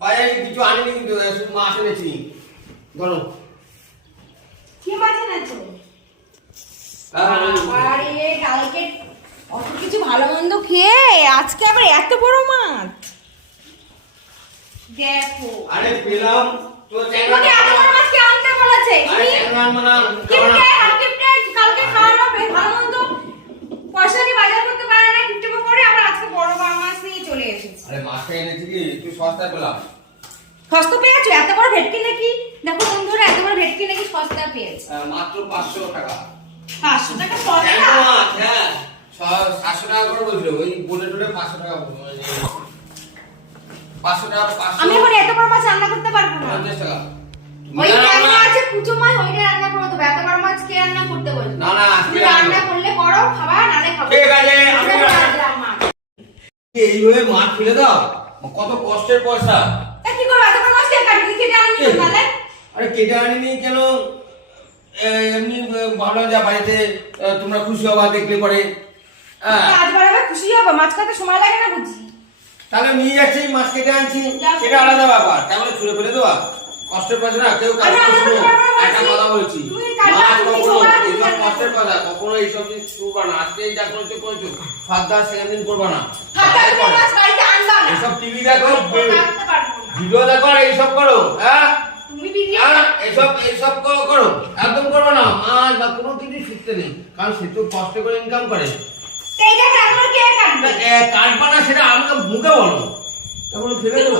বাইরে কিছু আনিনি কিন্তু শুধু মাছ এনেছি গরম কি মাছ এনেছো হ্যাঁ, আরে কালকে অত কিছু ভালো মন্দ খেয়ে আজকে আবার এত বড় মাছ? দেখো। আরে পেলাম। তো মাছ কে আনতে বলেছে? চ্যাংড়া মানা কিপটে আর কিপটে কালকে খাওয়ানো বেশ ভালো মন্দ পয়সা দিয়ে বাজার করতে পারে না কিপটে করে আবার আজকে বড় বড় মাছ নিয়ে চলে এসেছে আরে মাছটা এনেছি কি একটু সস্তায় পেলাম। সস্তা পেয়েছ? এত বড় ভেটকি নাকি? দেখো বন্ধুরা এত বড় ভেটকি নাকি সস্তা পেয়েছে। মাত্র পাঁচশো টাকা। পাঁচশো টাকা চ্যাংড়া মাছ হ্যাঁ। সাতশো টাকা করে বলছিল ওই বলে টলে পাঁচশো টাকা পাঁচশো টাকা পাঁচশো। আমি এখন এত বড় মাছ রান্না করতে পারব না। পঞ্চাশ টাকা। ওই না, না, ট্যাংরা আছে কুচো মাছ ওইটা রান্না করে দেবো এত বড় মাছ কে রান্না করতে বলবে? না, না, রান্না করলে করো খাবা নালে খাব। ঠিক আছে, আমি আজকে রান্না- রান্না মাছ। এইভাবে মাছ ফেলে দাও? কত কষ্টের পয়সা। কি করব এত বড় মাছ কে কাটবে খেতে আনবি তো তাহলে আরে কেটে আনিনি কেন? এমনি ভাবলাম যা বাড়িতে তোমরা খুশি হবা দেখলে পরে। আজ খুশি হবে? মাছ কাটতে সময় লাগে না বুঝি? তাহলে নিয়ে যাচ্ছি মাছ কেটে আনছি। সেটা আলাদা ব্যাপার। তাহলে ছুড়ে ফেলে দেওয়া কষ্টের পয়সা না কেউ কাজ করছ ব্যাপার বলছি। একটা কথা বলছি তুমি কাটবা, মাছ তুমি কখনো জোগাড় এইসব করবে। কখনো এইসব জিনিস করবা না। আজকে যা করছ করছ। ফাদার সেকেন্ড দিন করবা না। এইসব টিভি দেখো ভিডিও দেখো আর এইসব করো হ্যাঁ? হ্যাঁ, এইসব এইসব করো করো। একদম করব না। মাছ বা কোনো কিছু শিখতে নেই। কারণ সে তো কষ্ট করে ইনকাম করে। কাটবে? না সেটা আমাকে মুখে বলো তারপরে ফেলে দেবো।